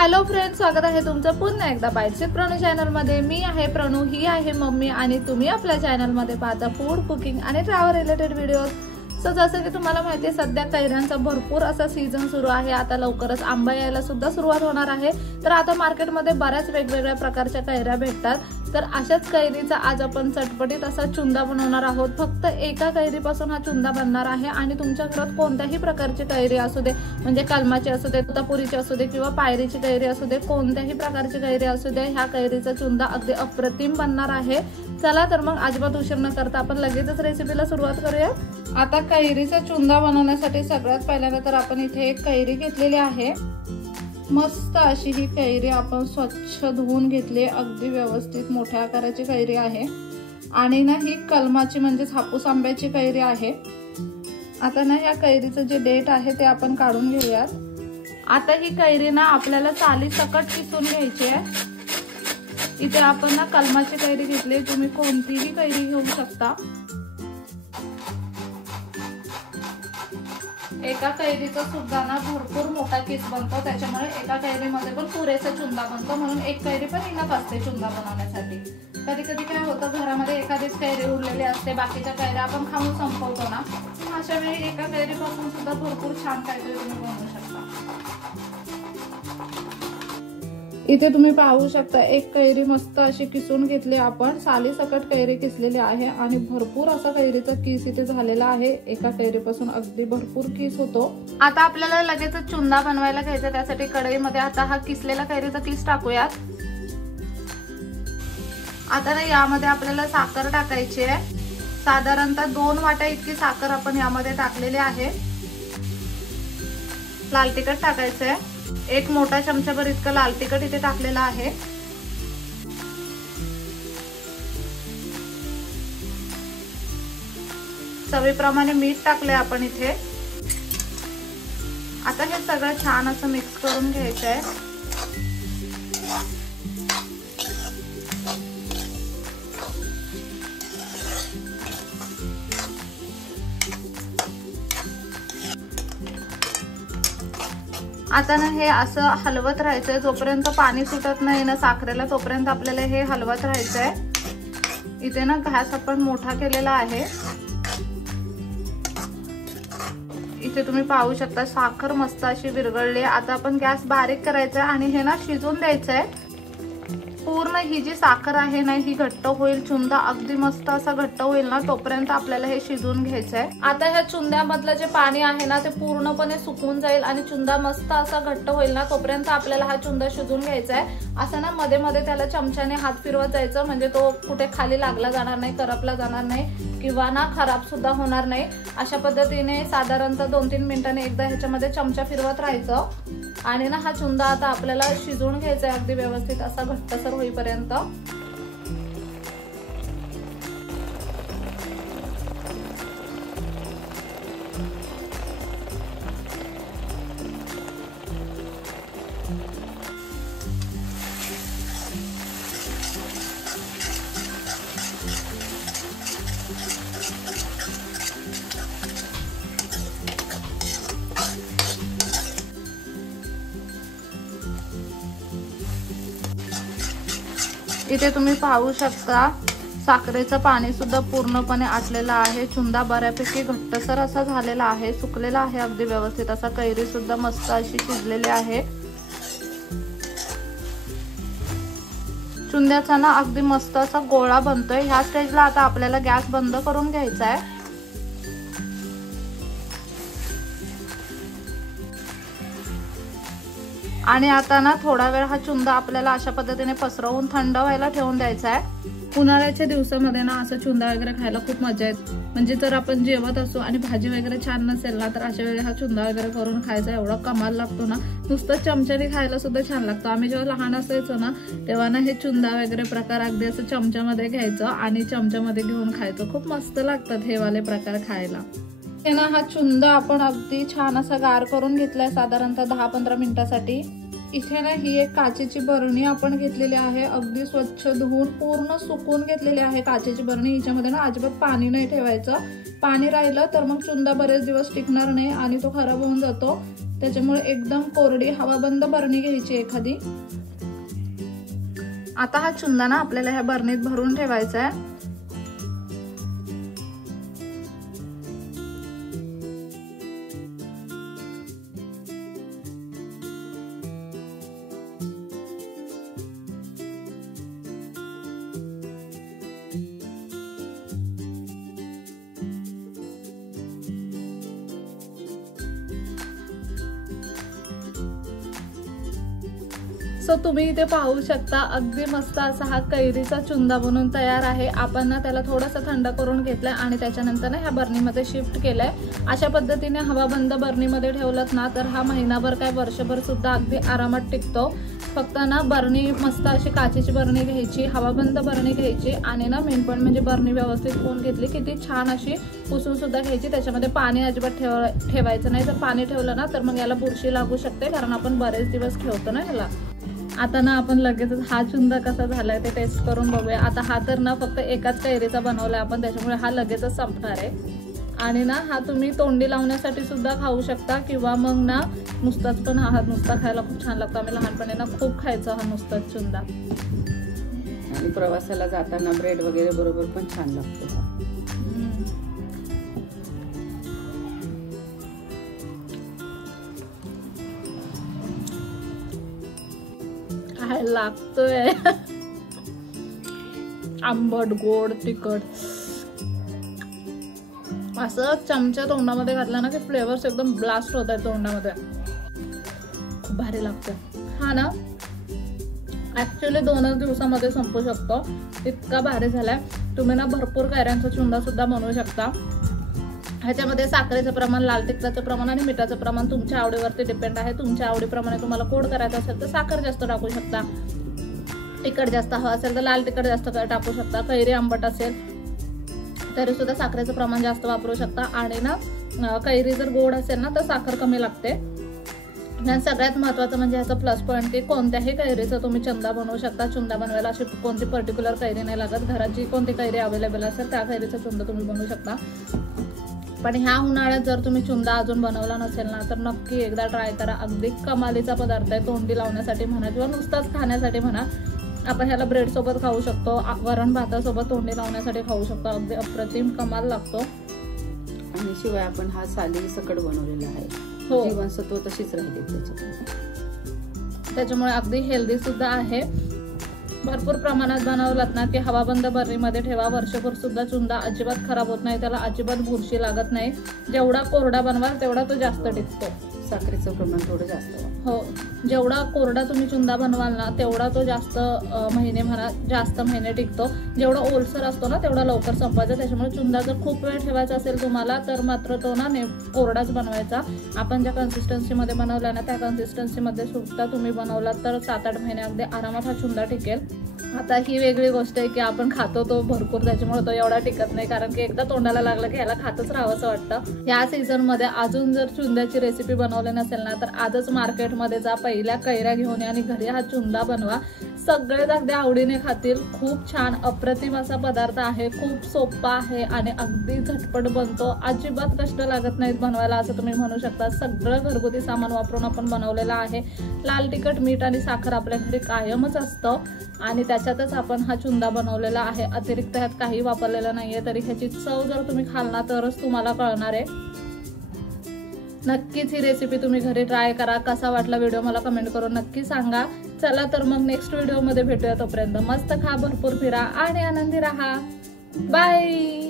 Hello friends, स्वागत आहे तुमचं पुन्हा एकदा बाईट्स विथ प्रणू चॅनल मध्ये। मी आहे प्रणू, ही आहे मम्मी आणि तुम्ही आपल्या चॅनल मध्ये पाहता फूड, कुकिंग आणि ट्रॅव्हल रिलेटेड व्हिडिओज। सो जसं की तुम्हाला माहिती आहे, सध्या कैऱ्यांचा भरपूर असा सीझन सुरू आहे। आता लवकरच आंबा यायला सुद्धा सुरुवात होणार आहे। तर आता मार्केटमध्ये बऱ्याच वेगवेगळ्या प्रकारच्या कैऱ्या भेटतात। तर अशाच कैरीचा आज आपण चटपटीत असा चुंदा बनवणार आहोत। फक्त एका कैरीपासून हा चुंदा बनणार आहे आणि तुमच्या घरात कोणत्याही प्रकारची कैरी असू दे, म्हणजे कलमाची असू दे, तोतापुरीची असू दे किंवा पायरीची कैरी असू दे, कोणत्याही प्रकारची कैरी असू दे, ह्या कैरीचा चुंदा अगदी अप्रतिम बनणार आहे। चला तर मग अजिबात उशीर न करता आपण लगेचच रेसिपीला सुरुवात करूया। आता कैरीचा चुंदा बनवण्यासाठी सगळ्यात पहिल्यांदा तर आपण इथे एक कैरी घेतलेली आहे। मस्त अशी ही कैरी आपण स्वच्छ धुवून घेतली, अगदी व्यवस्थित मोठ्या आकाराची कैरी आहे आणि ना ही कलमाची म्हणजे हापूस आंब्याची कैरी आहे। आता ना या कैरीचं जे देठ आहे ते आपण काढून घेऊयात। आता ही कैरी ना आपल्याला साली सकट किसून घ्यायची आहे। इथे आपण ना कलमाची कैरी घेतली, तुम्ही कोणतीही कैरी घेऊ शकता। एका कैरीचा सुद्धा ना भरपूर मोठा किस बनतो, त्याच्यामुळे एका कैरीमध्ये पण पुरेसा चुंदा बनतो, म्हणून एक कैरी पण इनफ असते चुंदा बनवण्यासाठी। कधी कधी काय होतं, घरामध्ये एखादीच कैरी उरलेली असते, बाकीच्या कैऱ्या आपण खाऊन संपवतो ना, अशा वेळी एका कैरीपासून सुद्धा भरपूर छान काहीतरी तुम्ही बनवू शकता। इथे तुम्ही पाहू शकता एक कैरी मस्त अशी किसून घेतली आपण, साली सकट कैरी किसलेली आहे आणि भरपूर असा कैरीचा किस इथे झालेला आहे। एका कैरीपासून अगदी भरपूर किस होतो। आता आपल्याला लगेच चुंदा बनवायला घ्यायचा, त्यासाठी कढईमध्ये आता हा किसलेला कैरीचा किस टाकूयात। आता ना यामध्ये आपल्याला साखर टाकायची आहे। साधारणतः 2 वाट्या इतकी साखर आपण यामध्ये टाकलेली आहे। लाल तिखट टाकायचं आहे, 1 मोठा चमचाभर इतकं लाल तिखट इथे टाकलेलं आहे। चवीप्रमाणे मीठ टाकले आपण इथे। आता हे सगळं छान असं मिक्स करून घ्यायचं आहे। आता ना हे असं हलवत राहायचंय, जोपर्यंत पाणी सुटत नाही ना साखरेला तोपर्यंत आपल्याला हे हलवत राहायचंय। इथे ना गॅस आपण मोठा केलेला आहे। इथे तुम्ही पाहू शकता साखर मस्त अशी विरघळली। आता आपण गॅस बारीक करायचा आणि हे ना शिजून द्यायचंय। पूर्ण ही जी साखर आहे ना ही घट्ट होईल, चुंदा अगदी मस्त असा घट्ट होईल ना तोपर्यंत आपल्याला हे शिजून घ्यायचंय। आता ह्या चुंद्यामधलं जे पाणी आहे ना ते पूर्णपणे सुकून जाईल आणि चुंदा मस्त असा घट्ट होईल ना तोपर्यंत आपल्याला हा चुंदा शिजून घ्यायचा आहे। असं ना मध्ये मध्ये त्याला चमच्याने हात फिरवत जायचं, म्हणजे तो कुठे खाली लागला जाणार नाही, करपला जाणार नाही किंवा ना खराब सुद्धा होणार नाही। अशा पद्धतीने साधारणतः 2-3 मिनिटांनी एकदा ह्याच्यामध्ये चमचा फिरवत राहायचं आणि ना हा चुंदा आता आपल्याला शिजवून घ्यायचा आहे अगदी व्यवस्थित असा घट्टसर होईपर्यंत। इथे तुम्ही पाहू शकता साखरेचं पाणी सुद्धा पूर्णपणे आटलेलं आहे। चुंदा बऱ्यापैकी घट्टसर असा झालेला आहे, सुकलेला आहे अगदी व्यवस्थित असा। कैरी सुद्धा मस्त अशी शिजलेली आहे। चुंद्याचा ना अगदी मस्त असा गोळा बनतोय। ह्या स्टेजला आता आपल्याला गॅस बंद करून घ्यायचा आहे। आणि आता ना थोडा वेळ हा चुंदा आपल्याला अशा पद्धतीने पसरवून थंड व्हायला ठेवून द्यायचा आहे। उन्हाळ्याच्या दिवसामध्ये ना असं चुंदा वगैरे खायला खूप मजा येते, म्हणजे जर आपण जेवत असू आणि भाजी वगैरे छान नसेल ना तर अशा वेळी हा चुंदा वगैरे करून खायचा एवढा कमाल लागतो ना, नुसतं चमच्याने खायला सुद्धा छान लागतो। आम्ही जेव्हा लहान असायचो ना तेव्हा ना हे चुंदा वगैरे प्रकार अगदी असं चमच्यामध्ये घ्यायचं आणि चमच्यामध्ये घेऊन खायचं, खूप मस्त लागतात हे वाले प्रकार खायला। हा चुंदा आपण अगदी छान असा गार करून घेतलाय साधारणतः 10-15 मिनिटासाठी। इथे ना ही एक काचेची बरणी आपण घेतलेली आहे, अगदी स्वच्छ धुवून पूर्ण सुकून घेतलेली आहे काचेची बरणी। हिच्यामध्ये ना अजिबात पाणी नाही ठेवायचं, पाणी राहिलं तर मग चुंदा बरेच दिवस टिकणार नाही आणि तो खराब होऊन जातो। त्याच्यामुळे एकदम कोरडी हवाबंद बरणी घ्यायची एखादी। आता हा चुंदा ना आपल्याला ह्या बरणीत भरून ठेवायचा आहे। सो तुम्ही इथे पाहू शकता अगदी मस्त असा हा कैरीचा चुंदा बनून तयार आहे। आपण ना त्याला थोडंसं थंड करून घेतलंय आणि त्याच्यानंतर ना ह्या बरणीमध्ये शिफ्ट केलंय। अशा पद्धतीने हवाबंद बरणीमध्ये ठेवलं ना तर हा महिनाभर काय वर्षभर सुद्धा अगदी आरामात टिकतो। फक्त ना बरणी मस्त अशी काचेची बरणी घ्यायची, हवाबंद बरणी घ्यायची आणि ना मेन पॉईंट म्हणजे बरणी व्यवस्थित धुवून घेतली की ती छान अशी पुसून सुद्धा घ्यायची। त्याच्यामध्ये पाणी अजिबात ठेवायचं नाही, जर पाणी ठेवलं ना तर मग याला बुरशी लागू शकते, कारण आपण बरेच दिवस ठेवतो ना ह्याला। आता ना आपण लगेचच हा चुंदा कसा झालाय ते टेस्ट करून बघूया। आता हा तर ना फक्त एकाच कैरीचा बनवलाय आपण, त्याच्यामुळे हा लगेचच संपणार आहे। आणि ना हा तुम्ही तोंडी लावण्यासाठी सुद्धा खाऊ शकता किंवा मग ना नुसताच पण हा नुसता खायला खूप छान लागतो। आम्ही लहानपणी ना खूप खायचो हा नुसताच चुंदा। आणि प्रवासाला जाताना ब्रेड वगैरे बरोबर पण छान लागतो। लागतोय आंबट गोड तिखट असं चमचा तोंडामध्ये घातला ना की फ्लेवर्स एकदम ब्लास्ट होत आहेत तोंडामध्ये, खूप भारी लागतं। हा ना ऍक्च्युअली 2च दिवसामध्ये संपू शकतो, इतका भारी झालाय। तुम्ही ना भरपूर कैऱ्यांचा चुंदा सुद्धा बनवू शकता। ह्याच्यामध्ये साखरेचं प्रमाण, लाल तिखटाचं प्रमाण आणि मिठाचं प्रमाण तुमच्या आवडीवरती डिपेंड आहे। तुमच्या आवडीप्रमाणे तुम्हाला गोड करायचं असेल तर साखर जास्त टाकू शकता, तिखट जास्त हवं असेल तर लाल तिखट जास्त टाकू शकता, कैरी आंबट असेल तरी सुद्धा साखरेचं प्रमाण जास्त वापरू शकता आणि ना कैरी जर गोड असेल ना तर साखर कमी लागते। आणि सगळ्यात महत्त्वाचं म्हणजे ह्याचा प्लस पॉईंट की कोणत्याही कैरीचा तुम्ही चुंदा बनवू शकता। चुंदा बनवायला अशी कोणती पर्टिक्युलर कैरी नाही लागत, घरात जी कोणती कैरी अवेलेबल असेल त्या कैरीचा चुंदा तुम्ही बनवू शकता। पण ह्या उन्हाळ्यात जर तुम्ही चुंदा अजून बनवला नसेल ना तर नक्की एकदा ट्राय करा। अगदी कमालीचा पदार्थ आहे, तोंडी लावण्यासाठी म्हणा किंवा नुसताच खाण्यासाठी म्हणा। आपण ह्याला ब्रेड सोबत खाऊ शकतो, वरण भातासोबत तोंडी लावण्यासाठी खाऊ शकतो, अगदी अप्रतिम कमाल लागतो। आणि शिवाय आपण हा साली सकट बनवलेला आहे, जीवनसत्व तशीच राहिली त्याच्यामुळे अगदी हेल्दी सुद्धा आहे। भरपूर प्रमाणात बनवलात ना की हवाबंद बरणीमध्ये ठेवा, वर्षभर सुद्धा चुंदा अजिबात खराब होत नाही, त्याला अजिबात बुरशी लागत नाही। जेवढा कोरडा बनवाल तेवढा तो जास्त टिकतो। साखरेचं प्रमाण थोडं जास्त, हो जेवढा कोरडा तुम्ही चुंदा बनवाल ना तेवढा तो जास्त महिने म्हणा जास्त महिने टिकतो। जेवढा ओलसर असतो ना तेवढा लवकर संपायचा। त्याच्यामुळे चुंदा जर खूप वेळ ठेवायचा असेल तुम्हाला तर मात्र तो ना कोरडाच बनवायचा। आपण ज्या कन्सिस्टन्सीमध्ये बनवला ना त्या कन्सिस्टन्सीमध्ये सुद्धा तुम्ही बनवला तर 7-8 महिने अगदी आरामात हा चुंदा टिकेल। आता ही वेगळी गोष्ट आहे की आपण खातो तो भरपूर, त्याच्यामुळे तो एवढा टिकत नाही, कारण की एकदा तोंडाला लागलं की ह्याला खातच राहावंसं वाटतं। ह्या सीझन मध्ये अजून जर चुंद्याची रेसिपी बनवली नसेल ना तर आजच मार्केटमध्ये जा, पहिल्या कैऱ्या घेऊन या आणि घरी हा चुंदा बनवा। सगळेच अगदी आवडीने खातील। खूप छान अप्रतिम असा पदार्थ आहे, खूप सोपा आहे आणि अगदी झटपट बनतो, अजिबात कष्ट लागत नाहीत बनवायला असं तुम्ही म्हणू शकता। सगळं घरगुती सामान वापरून आपण बनवलेलं आहे। लाल तिखट, मीठ आणि साखर आपल्या घरी कायमच असतं आणि त्याच्यातच आपण हा चुंदा बनवलेला आहे। अतिरिक्त ह्यात काही वापरलेलं नाहीये, तरी ह्याची चव जर तुम्ही खाल ना तरच तुम्हाला कळणार आहे। नक्कीच ही रेसिपी तुम्ही घरी ट्राय करा। कसा वाटला व्हिडिओ मला कमेंट करून नक्की सांगा। चला तर मग नेक्स्ट व्हिडिओ मध्ये भेटूया, तोपर्यंत मस्त खा, भरपूर फिरा आणि आनंदी राहा। बाय।